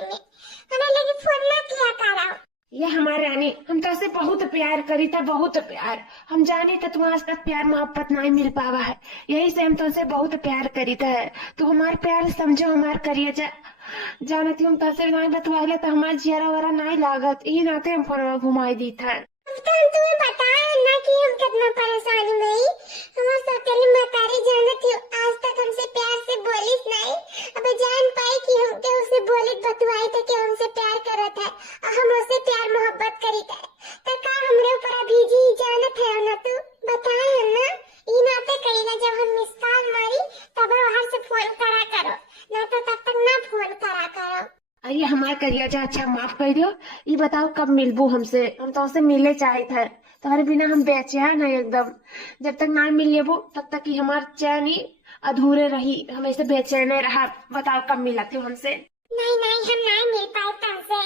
Time में हमरा लगे फोन ना किया करो। ये हमारे रानी, हम तो से बहुत प्यार करी था, बहुत प्यार। हम जाने था तुम्हारे आज तक प्यार मोहब्बत नहीं मिल पावा है, यही से हम तुमसे बहुत प्यार करी था। तो हमार प्यार समझो, हमार करिए जानती हम तुमसे नहीं बतवाले तो हमार जियारा वरा नहीं लागत, यही नाते हम फोन घुमाई दी था। तो हम तुम्हें बताया ना कि हम कितना परेशानी में ही हमारे सौतेली मतारी जानत थी, आज तक हमसे प्यार से बोलिस नहीं। अब जान पाई कि हम के उसे बोलित बतवाई थे कि हमसे प्यार करत है और हम उससे प्यार मोहब्बत करी थे। तो का हमरे ऊपर अभी जी जानत है ना, तू बताए ना ई नाते करीला। जब हम मिस कॉल मारी तब बाहर से फोन करा करो, ना तो तब तक ना फोन करा करो। अरे हमार करिया जा, अच्छा माफ कर दियो। ये बताओ कब मिलबू हमसे, हम तो उसे मिले चाहे थे। तुम्हारे बिना हम बेचैन है एकदम। जब तक ना मिल लेबू तब तक ही हमार चैन ही अधूरे रही, हम ऐसे बेचैने रहा। बताओ कब मिला तू हमसे। नहीं नहीं, हम नहीं मिल पाए तुमसे।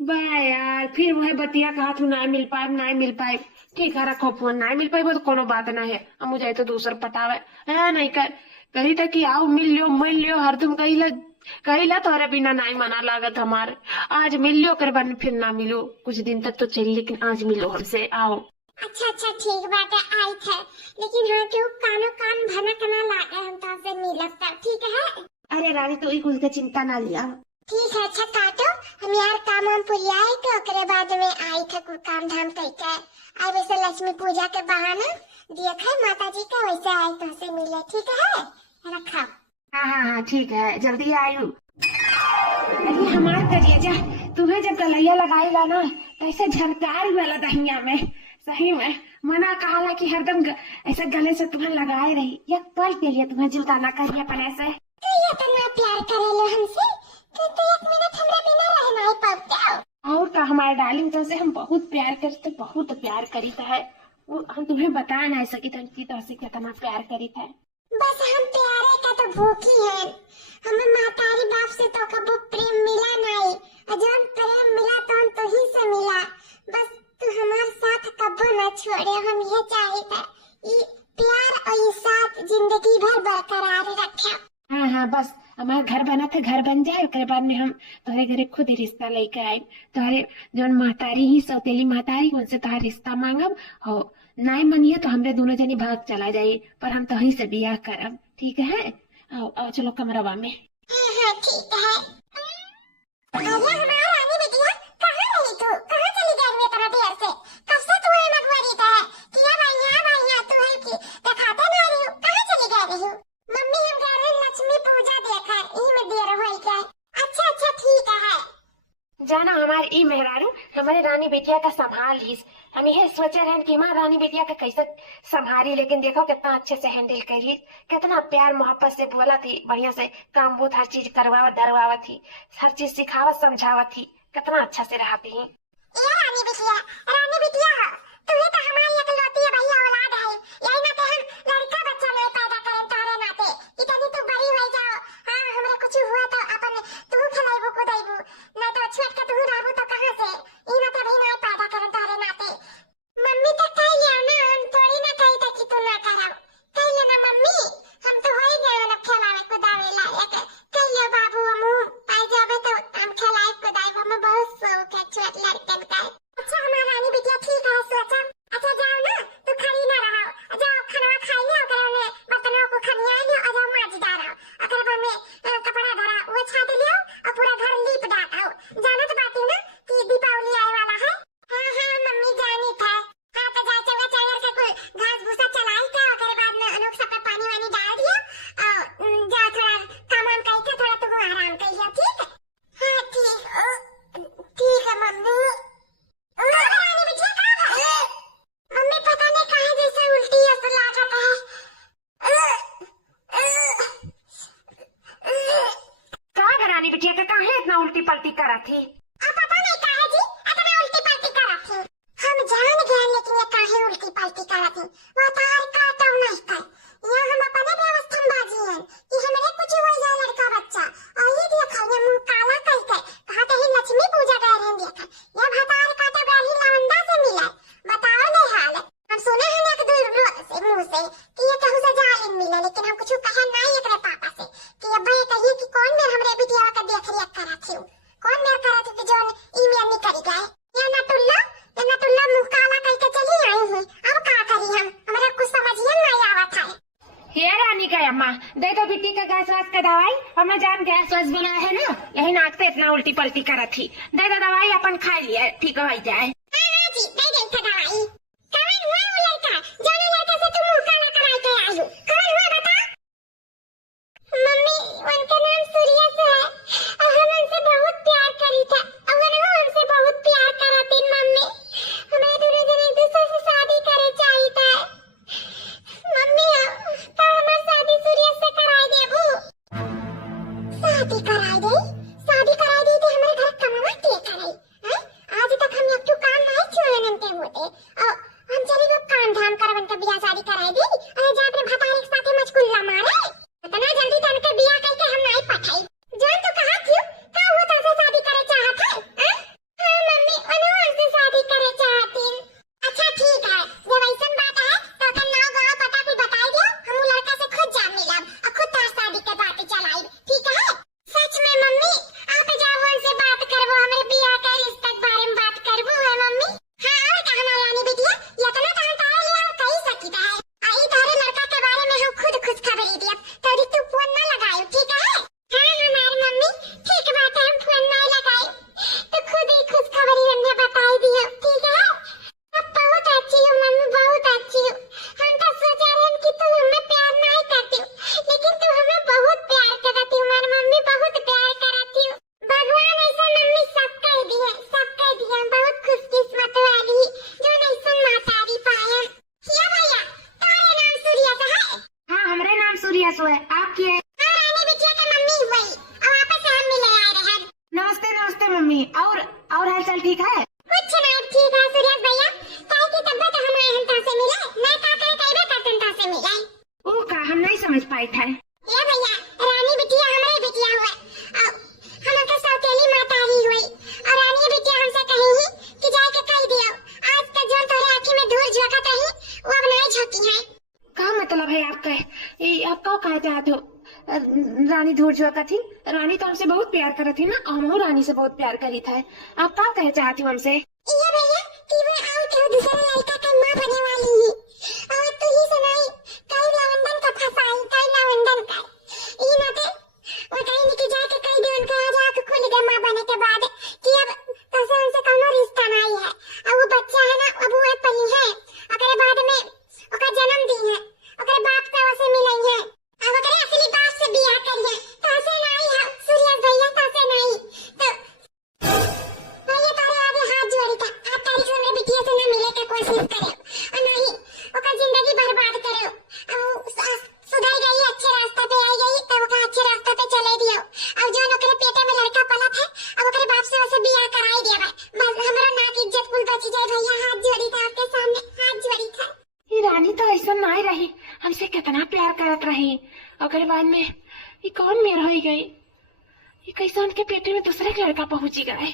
बा यार, फिर वह बतिया कहा तू नहीं मिल पाए, नहीं मिल पाए। ठीक है रखो फोन, नहीं मिल पाई वो तो कोनो बात ना है। अब मुझे तो दूसर पटावे है नहीं कर कही था कि आओ मिल लियो हरदम कही तोरे बिना नहीं मना लागत हमारे। आज मिल लियो कर बाद फिर ना मिलो, कुछ दिन तक तो चली, लेकिन आज मिलो हमसे, आओ। अच्छा ठीक बात है, आई थे। लेकिन हाँ क्यों कानो कान भना कना लागे हम तो से मिलत तब, ठीक है। अरे रानी तो एक उसका चिंता ना लिया। ठीक है, अच्छा काटो। हम यार काम हम पुरियाए तो ओकरे बाद में आई थे कुछ काम धाम करके। आई वैसे लक्ष्मी पूजा के बहाना देखा माता जी का, वैसे आई तो से मिले, ठीक है। रखा। हाँ ठीक है, जल्दी आयु। अरे हमार करिए जा, तुम्हें जब गलैया लगाई ला ना तो ऐसे झरकार वाला दहिया में, सही में मना कहा कि हरदम ऐसे गले से तुम्हें लगाए रही। एक पल के लिए तुम्हें जुदा ना करिए अपने से। तो ये इतना प्यार करे लो हमसे तो एक मिनट हमरा बिना रहना ही पड़ता। और का हमारे डार्लिंग तो से हम बहुत प्यार करते, बहुत प्यार करी है। वो हम तुम्हें बता नहीं सकी तो से कितना प्यार करी है। बस हम प्यारे का तो भूखी है। हमें मातारी बाप से तो कबो प्रेम मिला नहीं, और जब प्रेम मिला तो ही से मिला। बस तू हमारे साथ कबो न छोड़े, हम ये चाहते ये प्यार और ये साथ जिंदगी भर बरकरार रखे। हाँ बस हमारा घर बना था, घर बन जाए उसके बाद में हम तुम्हारे घरे खुद ही रिश्ता लेके आए। तुम्हारे जो मातारी ही सौतेली मातारी उनसे तुम्हारा रिश्ता मांगब हो, नहीं मनिए तो हमरे दोनों जनी भाग चला जाये, पर हम तो ही से बियाह करब, ठीक है। आओ चलो कमरवा में। हाँ ठीक है। अरे हमारा रानी बिटिया, कहाँ रही तू? कहाँ चली गई मैं इतना देर से? कब से तू है मगवारी था कि अब आइया तू है कि दिखाते ना रही हो? कहाँ चली गई रही हो? मम्मी हम कह रहे लक्ष्मी पूजा देखा, यही में देर हो गई। अच्छा ठीक है। जाना हमारे ई मेहरारू हमारे रानी बेटिया का संभाल ही। हम यह सोचे रहे कि हमारी रानी बेटिया का कैसे संभाली, लेकिन देखो कितना अच्छे से हैंडल करी, कितना प्यार मोहब्बत से बोला थी, बढ़िया से काम बूथ हर चीज करवावत धरवावत थी, हर चीज सिखावत समझावत थी, कितना अच्छा से रहती है। रानी बिटिया तुम्हें तो हमारी इकलौती भैया औलाद है, यही ना हम लड़का बच्चा नहीं पैदा करें तारे नाते। इतनी तू बड़ी हो जाओ, हाँ हमरा कुछ हुआ तो अपन तू खलाइबू कुदाइबू, ना तो छुट के तू रहबू तो कहां से ई ना तो भी नहीं पैदा करें तारे नाते। मम्मी तो कह लिया ना, हम थोड़ी ना कही था कि तू ना कराओ। कह लेना मम्मी, हम तो हो ही गए ना खिलावे कुदावे लायक। कह लियो बाबू हम पाई जावे तो हम खिलाए कुदाइबू, में बहुत शौक है छोट लड़कन का। अच्छा हमारी रानी बिटिया ठीक है सोचा। अच्छा जाओ ना, तू खड़ी ना रहो, जाओ खाना खाई लियो, ओकरा में बर्तनों को खनिया लियो और जाओ मांजदा रहो, ओकरा बाद में कपड़ा धरा वो छाट लियो और पूरा घर लीप डालो। जानत बाटी ना कि दीपावली आए वाला है। हाँ मम्मी जानी था। हाँ तो जा चंगा चंगर के कोई घास भूसा चलाई था, ओकरे बाद में अनोख सब पे पानी वानी डाल दिया और जा थोड़ा काम वाम करके थोड़ा तू आराम कर लियो, ठीक है। हाँ ठीक है मम्मी। रानी बिटिया कहाँ है? मम्मी पता नहीं कहाँ जैसे उल्टी ऐसा लागत है। कहाँ रानी बिटिया का कहाँ इतना उल्टी पलटी करा थी? पता नहीं कहाँ जी, इतना उल्टी पलटी करा थी। हम जान गए लेकिन ये कहाँ उल्टी पलटी करा थी वो तार काटो नहीं कर। ये हम अपने व्यवस्था बाजी हैं कि हमारे कुछ हो जाए लड़का बच्चा, और ये देखा ये मुंह काला करके कहा तो ही लक्ष्मी पूजा गए हैं देखा, ये भतार काटे गाड़ी लवंडा से मिला। बताओ नहीं हाल हम सुने हैं एक दूर से मुंह से कि ये कहूँ से जालिम मिला, लेकिन हम कुछ कहे नहीं एकरे पापा से कि अब ये कहिए कि कौन में हमरे बिटिया का देख रेख करा थी। मैं जान गैस वैस बना है ना, यही नाक से इतना उल्टी पलटी करत थी। दे दे दवाई अपन खा लिया, ठीक हो जाए। हाँ जी, दे दे था दवाई। कौन हुआ वो लड़का? जो लड़का से तुम मुंह काला कराई के आई हो, कौन हुआ बता? मम्मी, उनका नाम सूर्य है और हम उनसे बहुत प्यार करी था और वो हमसे बहुत प्यार करती। मम्मी, हमें दोनों जने एक दूसरे से शादी करे चाहिए था। मम्मी, तो हमारी शादी सूर्य से कराई देबू। शादी कराई दे? शादी कराई दे तो हमारे घर कमावा के कराई? हैं? आज तक हम एक तो काम नहीं छोड़े नंते होते और हम चली वो काम धाम करवन के बियाह शादी कराई दी और जा अपने भतारे के साथे मचकुल्ला मारे। इतना जल्दी तन के बियाह करके हम नहीं पठाई। जान तो कहा थी का वो तासे शादी करे चाहत है? हैं? हां मम्मी, उन्होंने हमसे शादी करे चाहती। अच्छा ठीक है, जब ऐसा बात है तो अपन नाव गांव पता भी बताई दो, हम वो लड़का से खुद जा मिलब और खुद तार शादी के बातें चलाई, ठीक है? सच में मम्मी, आप जाओ उनसे बात करवो, हमारे बियाह का रिश्ते के बारे में बात करवो है मम्मी। हां, और कहना रानी बिटिया, ये तो ना तारे लिए हम कही सकीता है। आई तारे लड़का के बारे में हम खुद खबरी दिया तो तू फोन ना लगायो, ठीक है? हां हमारी मम्मी, ठीक बात है, हम फोन नहीं लगाए तो खुद ही खबरी हमने बताई दिया, ठीक है? अब बहुत अच्छी हो मम्मी, बहुत अच्छी हो। हम तो सोच रहे हैं कि तू हमें प्यार नहीं करती हो, लेकिन तू हमें बहुत प्यार करती हो। हमारी मम्मी बहुत प्यार करती हो। भगवान ऐसा मम्मी सब कह दिए, सब कह दिए। बहुत खुशकिस्मत वाली जो ऐसा मातारी पाए। क्या भैया, तुम्हारा नाम सूर्य है? हाँ, हमारे नाम सूर्य है। आपकी है? हाँ, रानी बिटिया के मम्मी हुई और वापस हम मिले आए रहे। नमस्ते नमस्ते मम्मी। और हाल चाल ठीक है? कुछ नहीं ठीक है सूर्य भैया, काहे की तबीयत हमारे हंता से मिले मैं का करे कहबे करतन से मिले। ओ का हम नहीं समझ पाए थे। ये भैया, रानी बिटिया हमारी बिटिया हुए और हम के सौतेली मातारी हुई और रानी बिटिया हमसे कही कि जाके कह दियो आज तक जो तोरे आंखी में धूल झोंकत रही वो अब नहीं झोंकी है। क्या मतलब है आपका? ये आप क्या कहना चाहते हो? रानी धूल झोंका थी? रानी तो हमसे बहुत प्यार कर थी ना, हम रानी से बहुत प्यार करी था। आप क्या कहना चाहती हो हमसे? ये भैया कि वो आओ तो दूसरे लड़का का मां बने वाली है और तू ही सुनाई कई लवंदन का फसाई, कई लवंदन का ये ना थे वो कहीं निकल जाके कई दिन उनके आज आंख खुल गए मां बने के बाद कि अब तो से उनसे कोनो रिश्ता नहीं है और वो बच्चा है ना अब वो पली है अगले बाद में उसका जन्म दी है ओकरे बाप से उसे मिलई है अब ओकरे असली बाप से बियाह करिए तो ऐसे नहीं है सूर्य भैया, तो ऐसे नहीं तो भैया तारे आगे हाथ जोड़ी था आप तारी से मेरे बिटिया से ना मिले का कोशिश करे और नहीं ओकर जिंदगी बर्बाद करे। अब सुधर गई, अच्छे रास्ता पे आई गई तब ओकर अच्छे रास्ता पे चले दियो और जो ओकरे पेटे में लड़का पला था अब ओकरे बाप से उसे बियाह कराई दिया बस हमरो नाक इज्जत कुल बच जाए। भैया हाथ जोड़ी था आपके सामने, हाथ जोड़ी था। ये रानी तो ऐसा नहीं रही, हमसे कितना प्यार करत रही। और बाद में ये कौन मेर हो गई? ये कैसे उनके पेटे में दूसरे के लड़का पहुंची गए?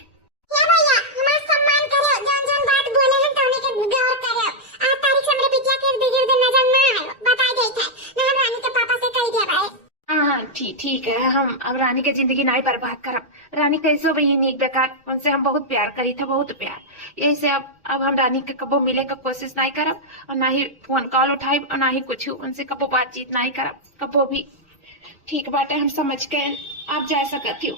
या भैया हमारा सम्मान करो, जौन जौन बात बोले हैं तौने के गौर करो। आज तारीख से मेरे बिटिया के इर्द-गिर्द नजर ना आए, बता गई था ना हम रानी के पापा से कह दिया भाई। हाँ ठीक है, हम अब रानी की जिंदगी नहीं बर्बाद करब। रानी कैसे वही नीक बेकार, उनसे हम बहुत प्यार करी था, बहुत प्यार। यही से अब हम रानी के कबो मिले का कोशिश नहीं करब और ना ही फोन कॉल उठाई और ना ही कुछ उनसे कबो बातचीत नहीं करब कबो भी। ठीक बाटे, हम समझ गए, आप जा सकती हो।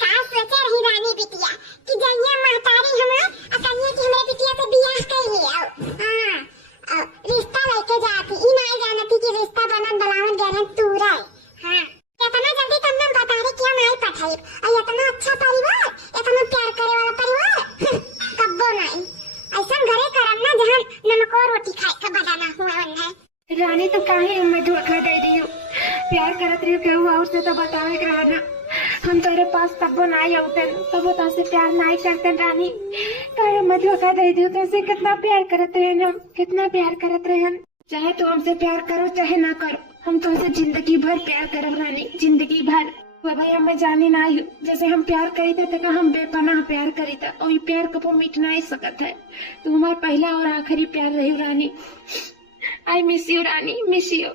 का सोचे रही रानी बिटिया कि जइया महतारी हमार अकनिया की हमारे बिटिया से बियाह कर लिया। हां रिश्ता लेके जाती ई नहीं जानती कि रिश्ता बनन बलावन गरन तूरा है। हां इतना जल्दी तुमने बता रहे क्या नहीं पठाई और इतना अच्छा परिवार, इतना प्यार करे वाला परिवार कब्बो नहीं ऐसा घरे करम ना जहां नमक और रोटी खाए का बदाना हुआ है। रानी तो काहे हमें धोखा दे दी हो? प्यार करत रही केहू और से तो बतावे के रहना। हम तेरे पास तब नहीं आउते तब तासे प्यार नहीं करते। रानी काहे हमें धोखा दे दी? कैसे कितना प्यार करते रहे हम, कितना प्यार करते रहे हम। चाहे तो हमसे प्यार करो चाहे ना करो, हम तो ऐसे जिंदगी भर प्यार करब रानी, जिंदगी भर। भाई हमें जाने ना ही जैसे हम प्यार करी थे तो हम बेपनाह प्यार करी था और ये प्यार कबो मिट नहीं सकत है। तो हमारा पहला और आखिरी प्यार रही Rani. I miss you Rani, miss you.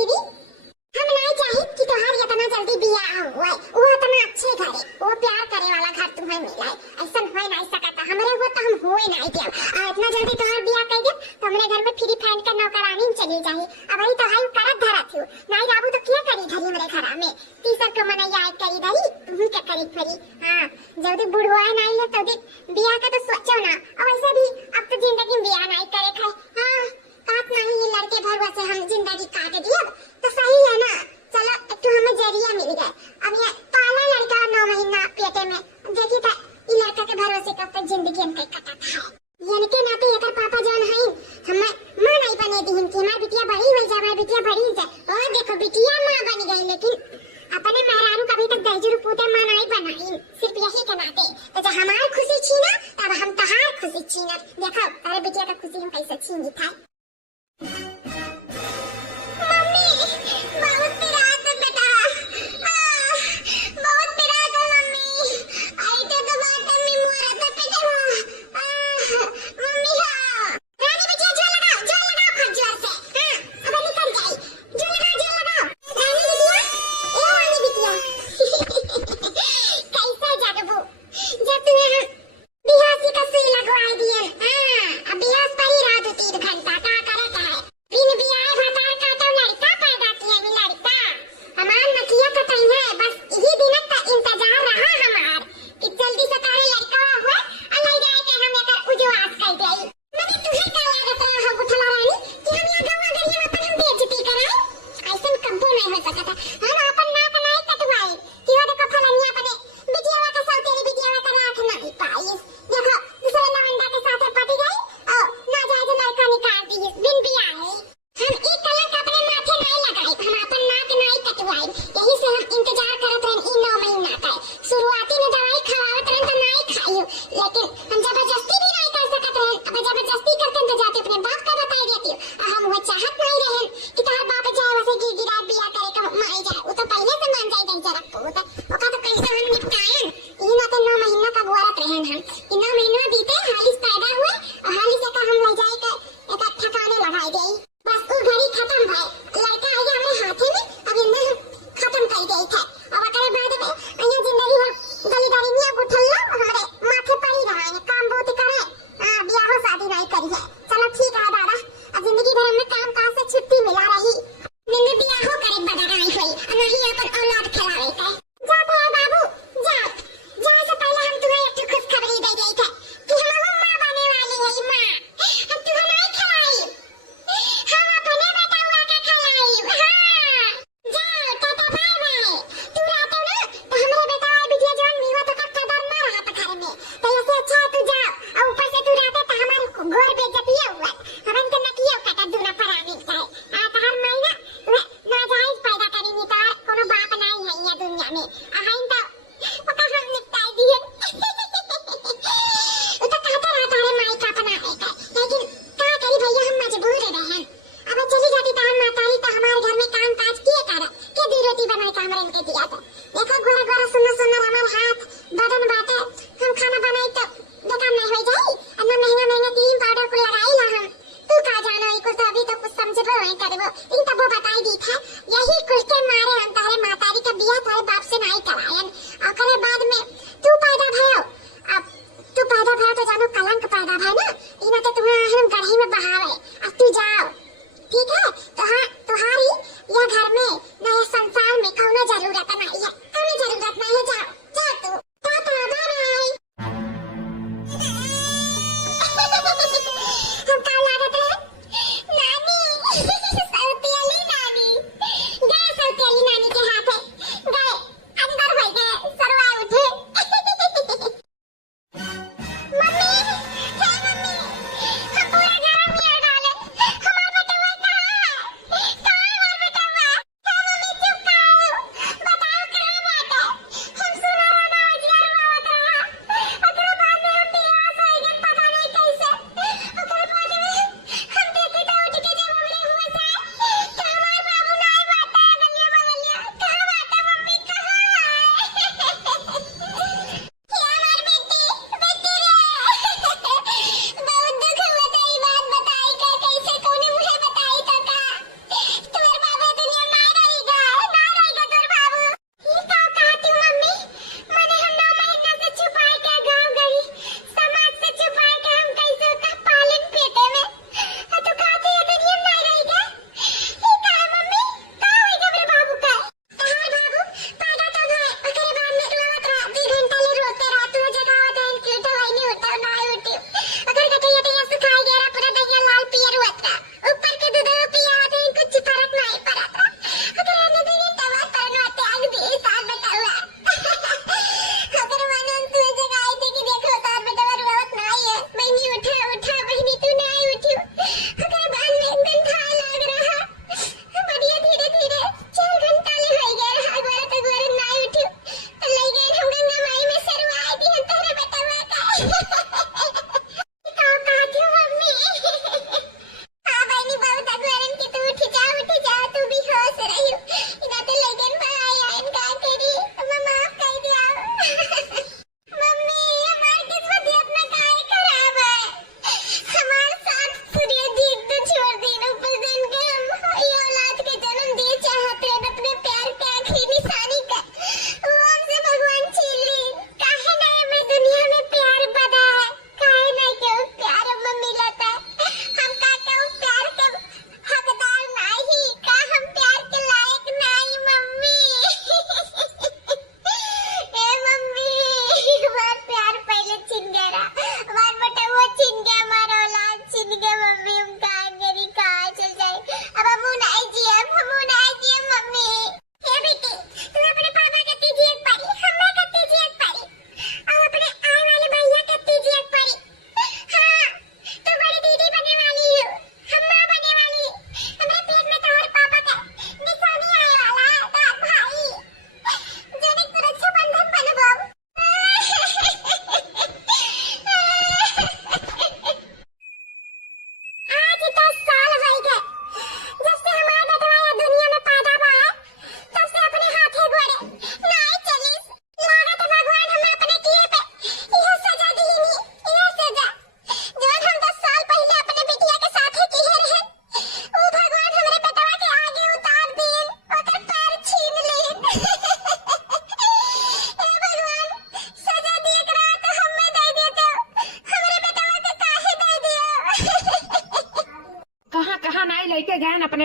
दीदी हम नहीं चाहे कि तोहार इतना जल्दी बियाह हुआ वो इतना अच्छे घरे वो प्यार करे वाला घर तुम्हें मिला है ऐसा हो नहीं सकता हमरे वो तो हम होए नहीं दे और इतना जल्दी तोहार बियाह कर दे तो हमरे घर में फ्री फैंड का नौकरानी चली जाए अब वही तो हाई करत धरा थी नहीं बाबू तो क्या करी घरी हमरे घर में तीसर को मने याद करी धरी तुम क्या करी फरी हां जल्दी बुढ़वा नहीं ले तो बियाह का तो सोचो ना और वैसे भी अब तो जिंदगी में बियाह नहीं करे खाए हां काट नहीं ये लड़के भरवा से हम जिंदगी काट दिया तो सही है ना चलो तो हमें जरिया मिल गया अब ये पाला लड़का 9 महीना पेटे में देखी था ये लड़का के भरोसे कब तक जिंदगी हम कटा था यानी के नाते अगर पापा जान है हमें मां नहीं बने दी कि हमारी बिटिया बड़ी हो जाए हमारी बिटिया बड़ी हो जाए और देखो बिटिया मां बन गई लेकिन अपने मेहरारू कभी तक दहजू पूते मां नहीं बनाई सिर्फ यही के नाते तो जब हमारी खुशी छीना तब हम तहार खुशी छीना देखो अरे बिटिया का खुशी हम कैसे छीनी था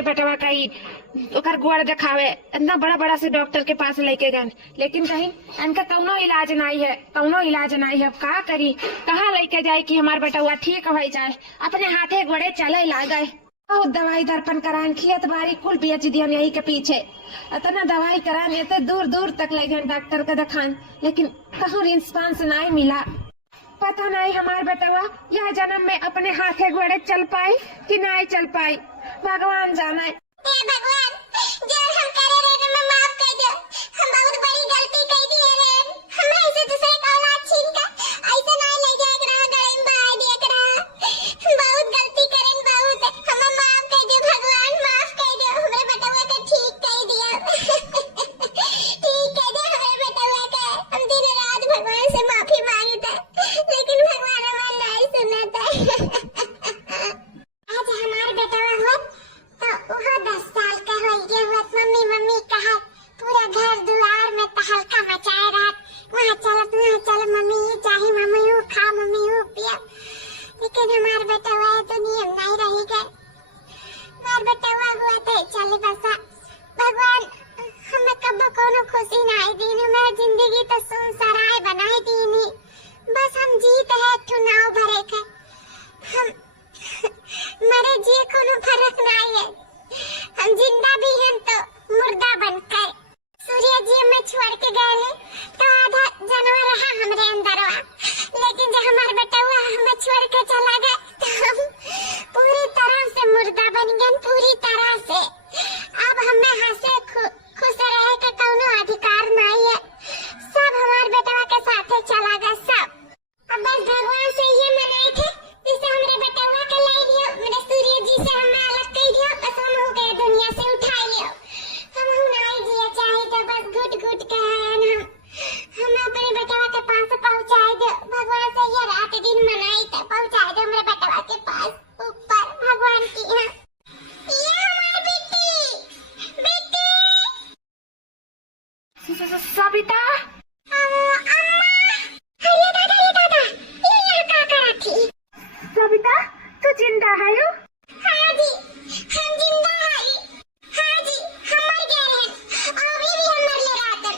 बेटवा का ही ओकर गोड़ दिखावे, इतना बड़ा बड़ा से डॉक्टर के पास लेके गए, लेकिन कहीं इनका कौनो इलाज नहीं है, कौनो इलाज नहीं है। अब का करी, कहाँ लेके जाए कि हमार बेटवा ठीक हो जाए। अपने हाथे गोड़े चले लागे, बहुत दवाई दर्पण करान, खेत बारी कुल बेच दिया यही के पीछे, इतना दवाई करान, इतने दूर दूर तक ले गए डॉक्टर के दिखान, लेकिन कहूँ रिस्पांस नहीं मिला। पता नहीं हमारे बेटवा यह जन्म में अपने हाथे घोड़े चल पाई कि नहीं चल पाई, भगवान जाने। हे भगवान, जो हम करे रहे हमें माफ कर दो, हम बहुत बड़ी गलती कर दी है। हम ऐसे दूसरे का औलाद छीन कर ऐसे नहीं ले जाए के रहा, गले में बहा दिया के रहा। हम बहुत गलती करें, बहुत हमें माफ कर दो भगवान, माफ कर दो। हमारे बेटवा का ठीक कर दिया ठीक कर दो हमारे बेटवा का। हम दिन रात भगवान से माफी मांगी थे, लेकिन भगवान हमारा नहीं सुना था। आज हमारे बेटवा हुआ तो वो 10 साल का हो गया हुआ, मम्मी मम्मी कहा पूरा घर दुआर में तहलका मचाए रहा, वहाँ चलो मम्मी ये चाहे, मम्मी वो खा, मम्मी वो पिया। लेकिन हमारा बेटा हुआ तो नियम नहीं रहेगा। हमारा बेटा हुआ तो चले बसा। भगवान हमें कब कोनो खुशी नहीं दी, हमारा जिंदगी तो सुनसराय बनाई दी नहीं। बस हम जीत है चुनाव भरे के, हम मरे जी कोनो फर्क नहीं है। हम जिंदा भी हैं तो मुर्दा बनकर। सूर्य जी हमें छोड़ के गए हैं तो आधा जानवर रहा हमारे अंदर हुआ, लेकिन जब हमारा बेटा हुआ हमें छोड़ के चला गया तो हम पूरी तरह से मुर्दा बन गए, पूरी तरह से। अब हमें हंसे खुश रहे के कोनो अधिकार नहीं है। सब हमारे बेटवा के साथ चला गया सब। अब बस भगवान से ये मनाए थे जिससे हमारे बेटवा के लाई लियो, मेरे सूर्य जी से हमें अलग कर दियो, बस हम हो गए दुनिया से उठा लियो। हम नहीं जिए चाहे तो बस घुट घुट के हम अपने बेटवा के पास पहुंचाए दो। भगवान से ये रात दिन मनाई थे, पहुंचाए दो मेरे बेटवा के पास ऊपर भगवान की। ये हमारी बेटी बेटी सविता, सविता तू जिंदा है यो? हाँ जी, हम जिंदा हैं। हाँ जी, हम मर गए हैं, अभी भी हम मर ले रहा था,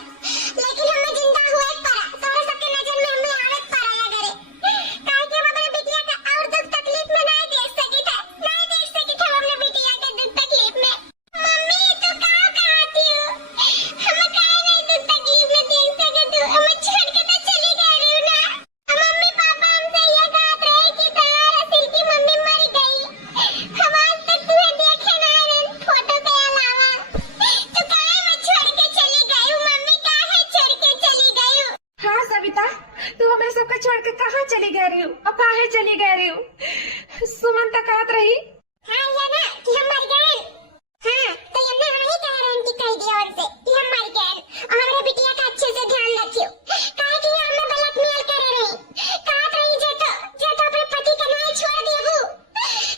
लेकिन हमें जिंदा हुए पड़ा। तोरे सबके नजर में हमें आवे पड़ा करे, काहे कि हम अपने बिटिया का और दुख तकलीफ में नहीं देख सकी था, नहीं देख सकी था अपने बिटिया के दुख तकलीफ में। मम्मी तू कहाँ कहती हो, हम काहे नहीं दुख तकलीफ में देख सके, तू हमें छोड़ के तो चली गई हो ना। मम्मी पापा हमसे ये कहते रहे कि तुम्हारा सिर की मम्मी मर गई, हम आज तक तुम्हें देखे नहीं फोटो के अलावा। तू काहे में छोड़ के चली गई हो मम्मी, काहे छोड़ के चली गई हो? हाँ सविता, तू हमें सबको छोड़ के कहाँ चली गई रही हो और काहे चली गई रही हो? सुमन तक आत रही। हाँ ये ना कि हम मर गए। हाँ तो ये ना हम ही कह रहे हैं कि कह दिया और से कि हम मर गए, और हमारे बिटिया का अच्छे से ध्यान रखियो, काहे कि हमें ब्लैकमेल करे रही, कहत रही जे तो अपने पति के नहीं छोड़ दियो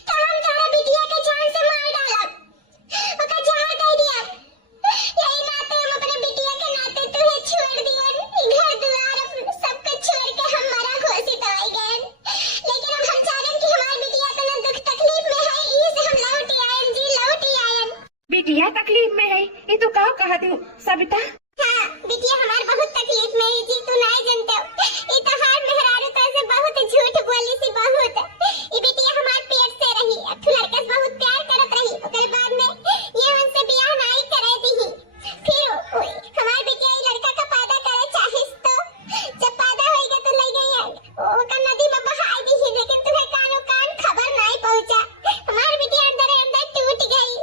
तो हम तोरा बिटिया के जान से मार डालब, ओका जहर दे दिया। यही नाते हम अपने बिटिया के नाते तुझे छोड़ दिए, घर दुआर सब कुछ छोड़ के हम मरा घोषित हो गए। लेकिन अब हम चाहें कि हमारी बिटिया तो ना दुख तकलीफ में है, इसे हम लौट आए जी, लौट आए। बिटिया तकलीफ में है, ये तो कहो कहती हूँ सविता। हाँ बिटिया हमारे बहुत तकलीफ में है जी, तू नहीं जानते हो। ये तो हर मेहरारू तो ऐसे बहुत झूठ बोली सी बहुत। ये बिटिया हमारे पेट से रही, अब तू लड़का से बहुत प्यार करत रही, ओकर बाद में ये उनसे ब्याह नहीं करे दी। फिर हमारी बिटिया ये लड़का का पैदा करे चाहिए तो जब पैदा होएगा तो ले गई ओका नदी में बहा दी, लेकिन तुम्हें कान खबर नहीं पहुंचा। हमारी बिटिया अंदर अंदर टूट गई,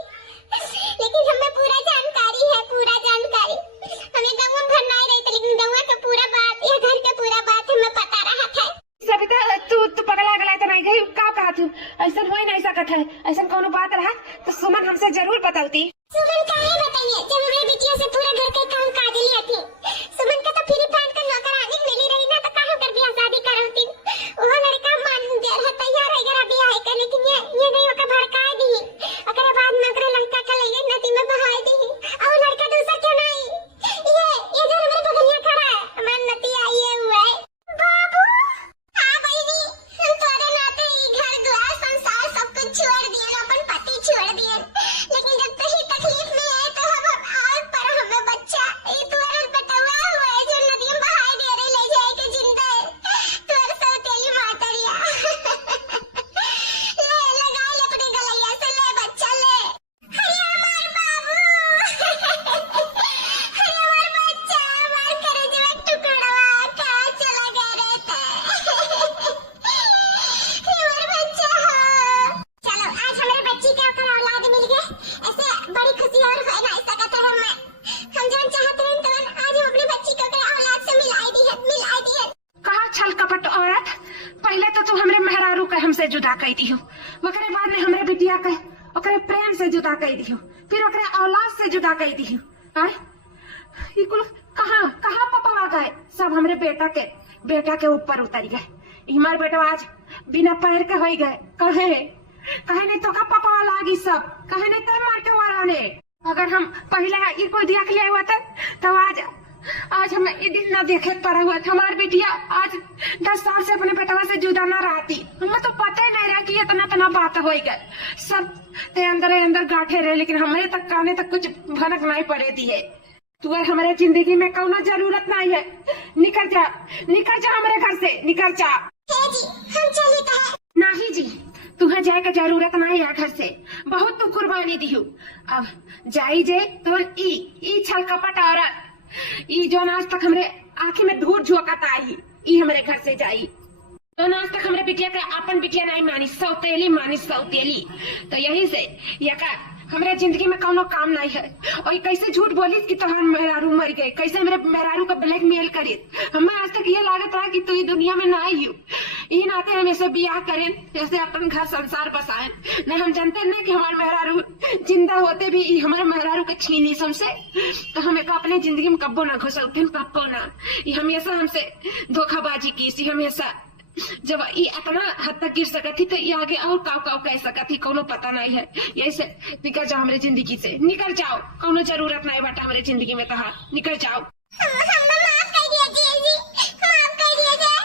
लेकिन हमें पूरा जानकारी है, पूरा जानकारी। हमें गाँव में भर नहीं रही थी, लेकिन गाँव का पूरा बात या घर का पूरा बात हमें पता रहा था। सविता तू पगला गला तो नहीं गई, का कहती हूँ? ऐसा हो ही नहीं सकत है, ऐसा कोनो बात रहा तो सुमन हमसे जरूर बताती। सुमन काहे बताइए, जब हमारी बिटिया से पूरा घर का काम काज लिया थी। सुमन का तो फ्री फाइट का नौकरानी मिली रही ना, तो काहे कर बियाह शादी करौती। वो लड़का मान गया है, तैयार है गरा बियाह है, लेकिन ये नहीं ओका भड़काए दी, ओकरे बाद नौकरे लड़का का ले नदी में बहाए दी। और लड़का दूसरा क्यों नहीं, ये जो हमारे बगलिया खड़ा है हमारा नतिया ये हुआ है। बाबू हाँ बहनी, हम तोरे नाते घर द्वार संसार सब कुछ छोड़ दिए, अपन पति छोड़ दिए, लेकिन जुदा कर दियो, ओकरे बाद में हमरे बिटिया के ओकरे प्रेम से जुदा कर दियो, फिर ओकरे औलाद से जुदा कर दियो। आय ई कुल कहाँ कहाँ पपवा गए, सब हमरे बेटा के ऊपर उतर गए। हमारे बेटा आज बिना पैर के हो गए, कहे नहीं तो का पपवा लागी सब, कहे नहीं तो मार के वाला ने। अगर हम पहले ई को देख लिया हुआ था तो आज हमें ये दिन ना देखे पड़ा हुआ था। हमारी बिटिया आज 10 साल से अपने बेटवा से जुदा ना रहती, हमें तो पता ही नहीं रहा कि इतना बात हो गए। सब ते अंदर गाठे रहे, लेकिन हमारे तक काने तक कुछ भनक नहीं पड़े दिए। तू हमारे जिंदगी में कौनो जरूरत नहीं है, निकल जा हमारे घर से, निकल जा। जी हम चली कहा नहीं जी, तुम्हें जाए का जरूरत नहीं है घर से, बहुत तू कुर्बानी दिहू। अब जाई जे तो ई छल कपट औरत, ई जो आज तक हमरे आँखी में धूल झोंकता आई, ई हमारे घर से जाई। तो आज तक हमरे बिटिया के अपन बिटिया नहीं मानी, सौतेली। तो यही से यका हमारे जिंदगी में कौनो काम नहीं है। और कैसे झूठ बोली कि तोहर मेहरारू मर गए, कैसे मेरे मेहरारू का ब्लैकमेल करी। हमें आज तक ये लागत रहा कि तू ये दुनिया में ना आई हो, ये नाते हम ऐसे बियाह करें, ऐसे अपन घर संसार बसाएं। न हम जानते न कि हमारे मेहरारू जिंदा होते भी हमारे मेहरारू के छीनी हमसे, तो हमें अपने जिंदगी में कब्बो ना घुसलते, कब्बो ना। ये हमेशा हमसे धोखाबाजी की, सी हमेशा जब ये इतना हद तक गिर सकती तो ये आगे और काव कह सकती, कोनो पता नहीं है। यही से निकल जाओ हमारे जिंदगी से, निकल जाओ, कोनो जरूरत नहीं बाटा हमारे जिंदगी में, कहा निकल जाओ। हमें माफ कर दिया जी, माफ कर दिया जाए।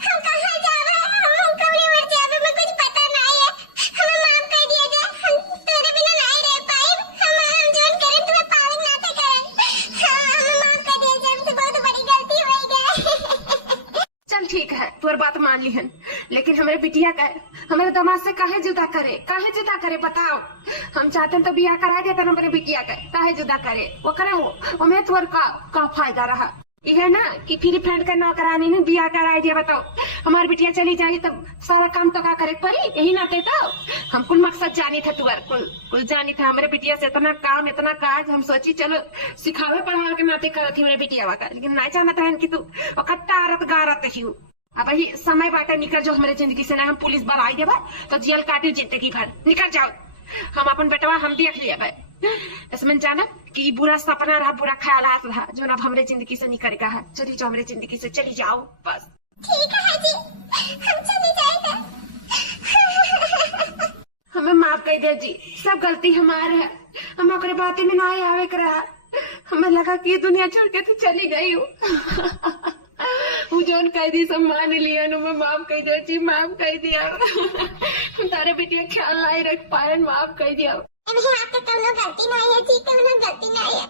हम कहाँ जावे, हम कौन मर जावे, हमें कुछ पता नहीं है। हमें माफ कर दिया जाए, हम तेरे बिना नहीं रह पाए। हम जोन करें तुम्हें पावन ना तो करें। हमें माफ कर दिया जाए, हमसे बहुत बड़ी गलती हो गई। चल ठीक है, तोर बात मान ली है, लेकिन हमारे बिटिया का हमारे दामाद से काहे जुदा करे बताओ। हम चाहते तो बियाह करा देते हमारे बिटिया का, काहे जुदा करे वो करे, वो में तोर का फायदा रहा। ये है ना कि फिर फ्रेंड का नौकरानी ने बियाह करा दिया। बताओ हमारी बिटिया चली जाएगी तब सारा काम तो का करे पड़ी, यही नाते तो हम कुल मकसद जानी था, तुअर कुल जानी था हमारे बिटिया से इतना काम इतना काज। हम सोची चलो सिखावे पढ़ावे के नाते करती हमारे बिटिया का, लेकिन नहीं चाहना था कि तू टारत गारत ही। अब वही समय बाटे, निकल जाओ हमारे जिंदगी से, ना हम पुलिस बुलाई देवा तो जेल काटी जिंदगी भर, निकल जाओ। हम अपन बेटवा हम देख लिया, इसमें जाना कि बुरा सपना रहा, बुरा ख्यालात रहा, जो अब हमारे जिंदगी से निकलेगा है। चली जाओ हमारे जिंदगी से, चली जाओ बस। ठीक है जी, हम चले जाएंगे। हमें माफ कर दे जी, सब गलती हमारे है, हम ओकरे बातें में ना आवे करा। हमें लगा कि ये दुनिया छोड़ के तू चली गई हूँ। वो जोन कह दी सब मान लिया, मैं माफ कर दिया जी, माफ कर दिया। तारे बेटिया ख्याल नहीं रख पाए, माफ कर दिया। आपका कौनो गलती नहीं है जी, कौनो गलती नहीं है।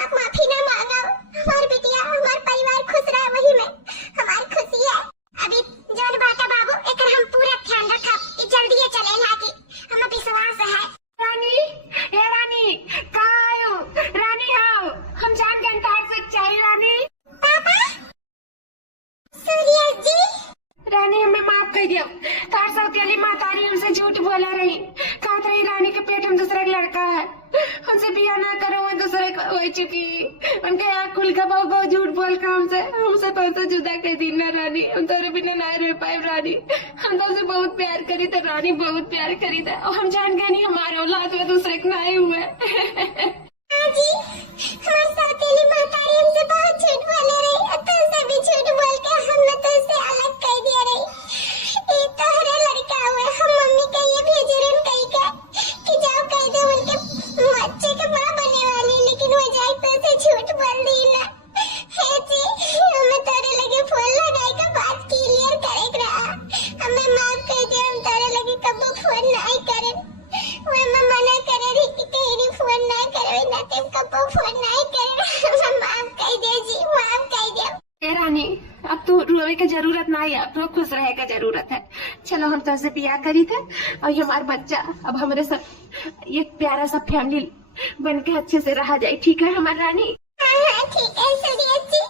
आप माफी ना मांगो, हमारी बिटिया हमारा परिवार खुश रहे, वही में हमारी खुशी है। अभी जोन बाटा बाबू एक हम पूरा ध्यान रखब, जल्दी चले लागी, हमें विश्वास है। रानी, ए रानी कहाँ आयो? रानी आओ, हम जान गए तार से चाहिए। रानी पापा, सूर्य जी, रानी हमें माफ कर दिया। तार सौतेली मातारी हमसे झूठ बोला रही, कहत रही रानी के पेट में दूसरा लड़का है, हमसे बिया ना करो, वो दूसरे को हो चुकी। उनके आँख खुल का बहुत झूठ बोल का हमसे तो जुदा कर दी ना रानी, हम तोरे बिना ना रह पाए। रानी हम तो से बहुत प्यार करी था, रानी बहुत प्यार करी था, और हम जान गए नहीं हमारे औलाद में दूसरे को नहीं हुए। हाँ जी, हमारी सौतेली मातारी हमसे बहुत झूठ बोले रही, तुमसे भी झूठ बोल के हमने तुमसे अलग कर दिया रही। ये तो हरे लड़का हुए, हम मम्मी का ये भेजे रहे कही का कि जाओ कह दो उनके बच्चे के माँ बने वाली, लेकिन वो जाए तो उसे झूठ बोल दी ना। है जी, हमें तोरे लगे फोन लगाए का बात क्लियर करे रहा, हमें माफ कर दे, हम तोरे लगे कबो फोन नहीं करे। वो मैं मना करे रही कि कहीं फोन ना करे, ना तुम कबो फोन नहीं करे। माफ कर दे जी, माफ कर दे। ए रानी अब तू रोने की जरूरत नहीं है, अब तो खुश रहे का जरूरत है। चलो हम तो से बियाह करी थे, और ये हमारा बच्चा अब हमारे साथ ये प्यारा सा फैमिली बन के अच्छे से रहा जाए, ठीक है हमारी रानी? हाँ ठीक है Surya ji,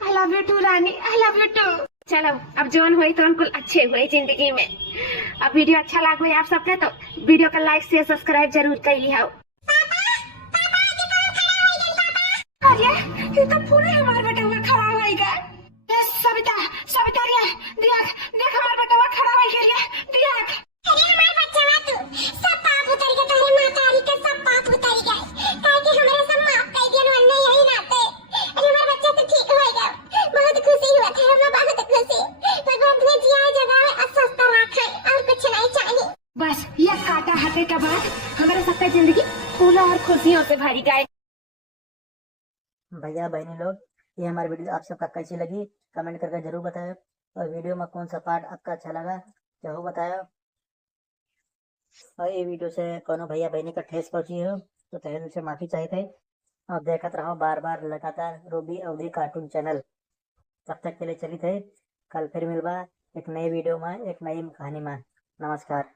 I love you too Rani, I love you too. चलो अब जोन हुई तो उनको अच्छे हुए जिंदगी में। अब वीडियो अच्छा लगे आप सबके तो वीडियो का लाइक शेयर सब्सक्राइब जरूर कर लिया। ये तो पूरे हमारे बेटा हुआ खड़ा हो गया। सविता रे, देख हमारा बेटा हुआ खड़ा हो गया। खुशियों से भरी गाय। भैया बहनी लोग, ये हमारी वीडियो आप सबका कैसी लगी कमेंट करके जरूर बताएं। और वीडियो में कौन सा पार्ट आपका अच्छा लगा जरूर बताएं। और ये वीडियो से कोनो भैया बहनी का ठेस पहुंची हो तो तहे दिल से माफी चाहिए। और देखते रहो बार बार लगातार रूबी अवधि कार्टून चैनल। तब तक के लिए चली थे, कल फिर मिलवा एक नई वीडियो में एक नई कहानी में। नमस्कार।